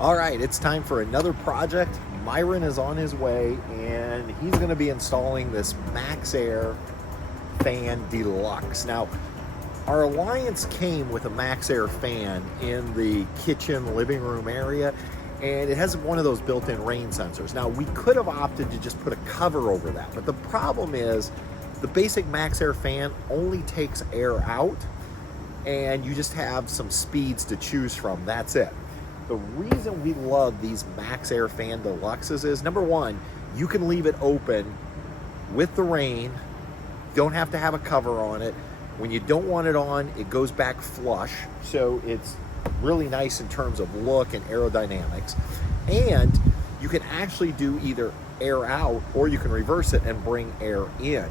All right, it's time for another project. Myron is on his way and he's going to be installing this MaxAir Fan Deluxe. Now, our Alliance came with a MaxAir fan in the kitchen living room area, and it has one of those built-in rain sensors. Now, we could have opted to just put a cover over that, but the problem is the basic MaxAir fan only takes air out, and you just have some speeds to choose from. That's it. The reason we love these MaxAir Fan Deluxes is, number one, you can leave it open with the rain. You don't have to have a cover on it. When you don't want it on, it goes back flush. So it's really nice in terms of look and aerodynamics. And you can actually do either air out or you can reverse it and bring air in.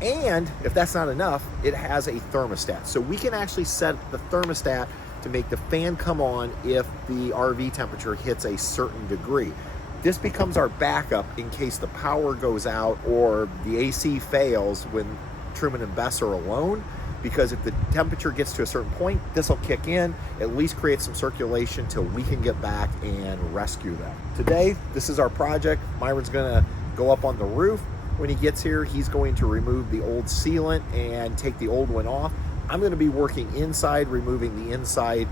And if that's not enough, it has a thermostat. So we can actually set the thermostat to make the fan come on if the RV temperature hits a certain degree. This becomes our backup in case the power goes out or the AC fails when Truman and Bess are alone, because if the temperature gets to a certain point, this will kick in, at least create some circulation till we can get back and rescue them. Today, this is our project. Myron's gonna go up on the roof. When he gets here, he's going to remove the old sealant and take the old one off. I'm going to be working inside, removing the inside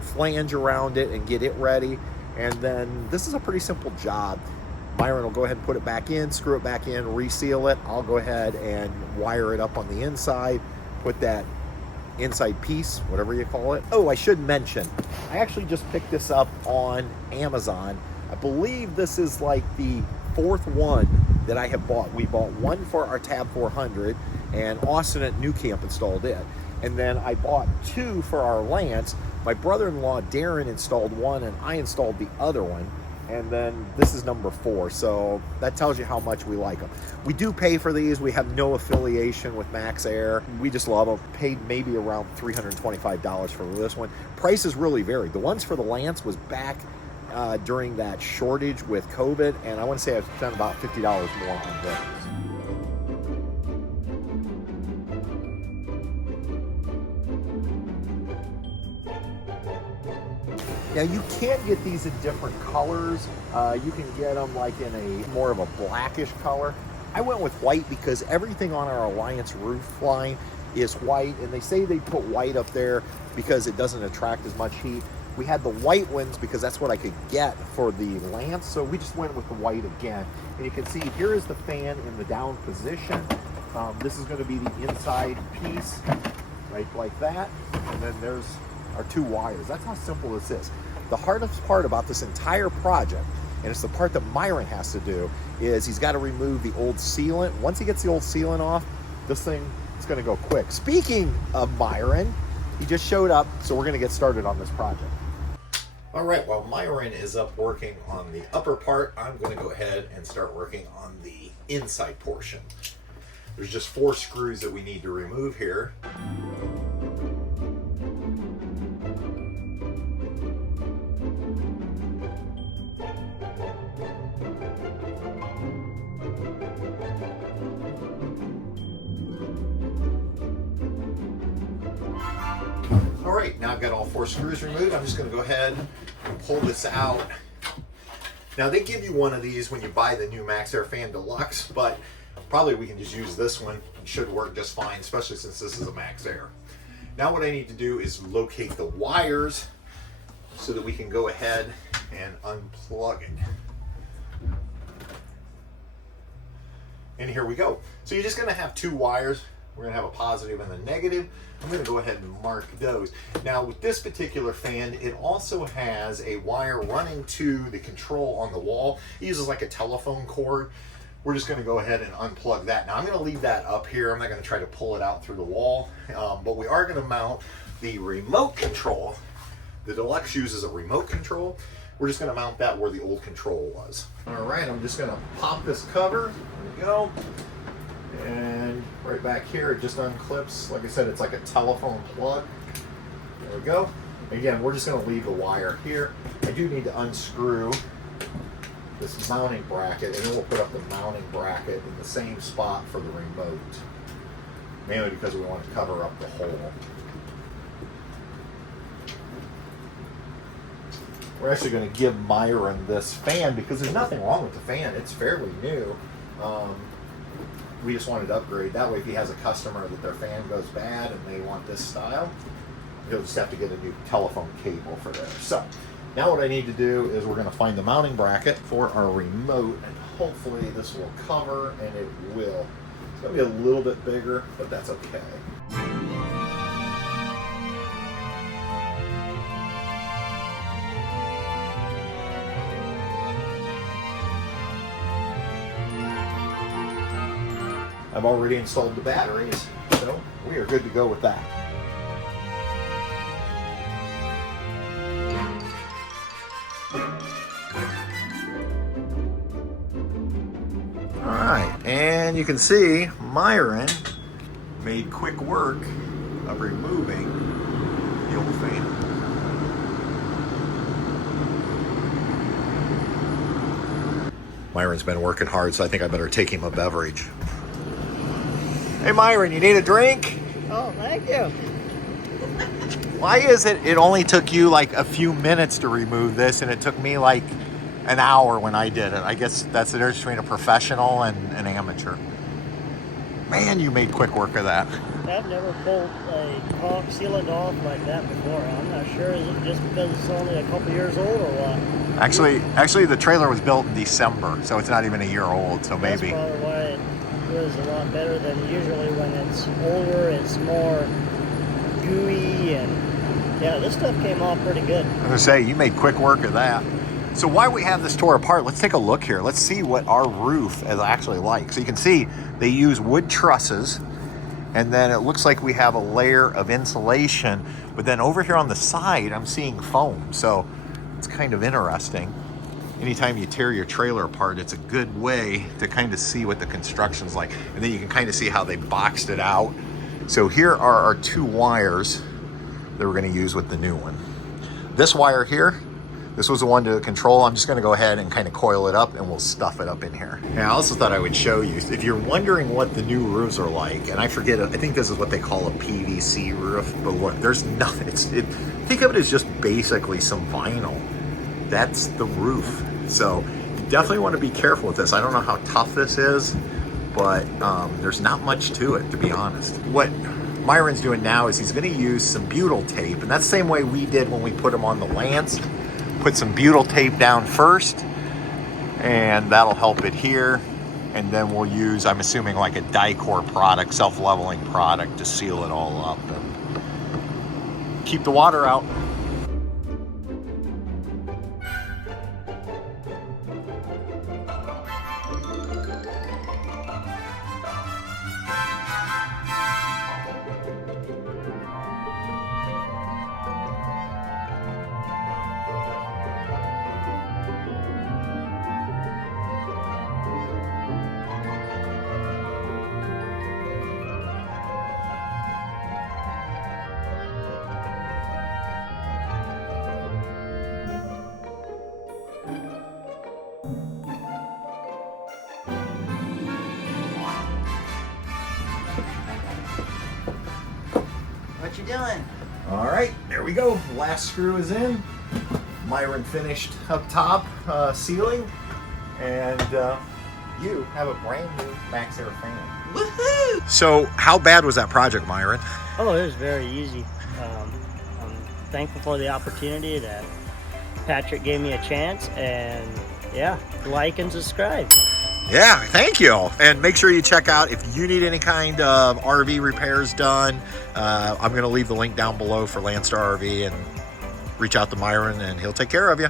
flange around it and get it ready. And then this is a pretty simple job. Myron will go ahead and put it back in, screw it back in, reseal it. I'll go ahead and wire it up on the inside, put that inside piece, whatever you call it. Oh, I should mention, I actually just picked this up on Amazon. I believe this is like the fourth one that I have bought. We bought one for our Tab 400, and Austin at New Camp installed it. And then I bought two for our Lance. My brother-in-law Darren installed one and I installed the other one. And then this is number 4. So that tells you how much we like them. We do pay for these. We have no affiliation with MaxAir. We just love them. Paid maybe around $325 for this one. Prices really vary. The ones for the Lance was back during that shortage with COVID, and I want to say I've spent about $50 more on those. Now, you can get these in different colors. You can get them like in a more of a blackish color. I went with white because everything on our Alliance roof line is white, and they say they put white up there because it doesn't attract as much heat. We had the white ones because that's what I could get for the Lance, so we just went with the white again. And you can see here is the fan in the down position. This is going to be the inside piece, right like that. And then there's our 2 wires. That's how simple this is. The hardest part about this entire project, and it's the part that Myron has to do, is he's got to remove the old sealant. Once he gets the old sealant off, this thing is going to go quick. Speaking of Myron, he just showed up, so we're going to get started on this project. All right, while Myron is up working on the upper part, I'm going to go ahead and start working on the inside portion. There's just 4 screws that we need to remove here. All right, now I've got all 4 screws removed. I'm just going to go ahead and pull this out. Now, they give you one of these when you buy the new MaxAir Fan Deluxe, but probably we can just use this one. It should work just fine, especially since this is a MaxAir. Now what I need to do is locate the wires so that we can go ahead and unplug it. And here we go. So you're just going to have 2 wires. We're going to have a positive and a negative. I'm going to go ahead and mark those. Now, with this particular fan, it also has a wire running to the control on the wall. It uses like a telephone cord. We're just going to go ahead and unplug that. Now, I'm going to leave that up here. I'm not going to try to pull it out through the wall, but we are going to mount the remote control. The Deluxe uses a remote control. We're just going to mount that where the old control was. All right, I'm just going to pop this cover. There we go. And right back here, it just unclips. Like I said, it's like a telephone plug. There we go. Again, we're just going to leave the wire here. I do need to unscrew this mounting bracket, and then we'll put up the mounting bracket in the same spot for the remote, mainly because we want to cover up the hole. we're actually going to give Myron this fan because there's nothing wrong with the fan. It's fairly new. We just wanted to upgrade. That way, if he has a customer that their fan goes bad and they want this style, he'll just have to get a new telephone cable for there. So now what I need to do is we're going to find the mounting bracket for our remote, and hopefully this will cover, and it will. It's going to be a little bit bigger, but that's okay. I've already installed the batteries, so we are good to go with that. All right, and you can see Myron made quick work of removing the old fan. Myron's been working hard, so I think I better take him a beverage. Hey Myron, you need a drink? Oh, thank you. Why is it only took you like a few minutes to remove this and it took me like an hour when I did it? I guess that's the difference between a professional and an amateur. Man, you made quick work of that. I've never pulled a caulk sealant off like that before. I'm not sure, is it just because it's only a couple years old or what? Actually the trailer was built in December, so it's not even a year old, so maybe. That's probably why it was a lot better than usually when it's older. It's more gooey, and yeah, this stuff came off pretty good. I was gonna say, you made quick work of that. So while we have this tore apart, let's take a look here. Let's see what our roof is actually like. So you can see they use wood trusses, and then it looks like we have a layer of insulation, but then over here on the side, I'm seeing foam. So it's kind of interesting. Anytime you tear your trailer apart, it's a good way to kind of see what the construction's like. And then you can kind of see how they boxed it out. So here are our two wires that we're gonna use with the new one. This wire here, this was the one to control. I'm just gonna go ahead and kind of coil it up and we'll stuff it up in here. And I also thought I would show you, if you're wondering what the new roofs are like, and I forget, I think this is what they call a PVC roof, but look, there's nothing, think of it as just basically some vinyl. That's the roof. So you definitely want to be careful with this. I don't know how tough this is, but there's not much to it, to be honest. What Myron's doing now is he's going to use some butyl tape, and that's the same way we did when we put them on the Lance. Put some butyl tape down first, and that'll help it here. And then we'll use, I'm assuming, like a Dyer product, self-leveling product, to seal it all up and keep the water out. What you doing? All right, there we go. Last screw is in. Myron finished up top sealing, and you have a brand new MaxAir Fan. Woohoo! So how bad was that project, Myron? Oh, it was very easy. I'm thankful for the opportunity that Patrick gave me a chance, and yeah, like and subscribe. Yeah, thank you. And make sure you check out if you need any kind of RV repairs done. I'm going to leave the link down below for Landstar RV, and reach out to Myron and he'll take care of you.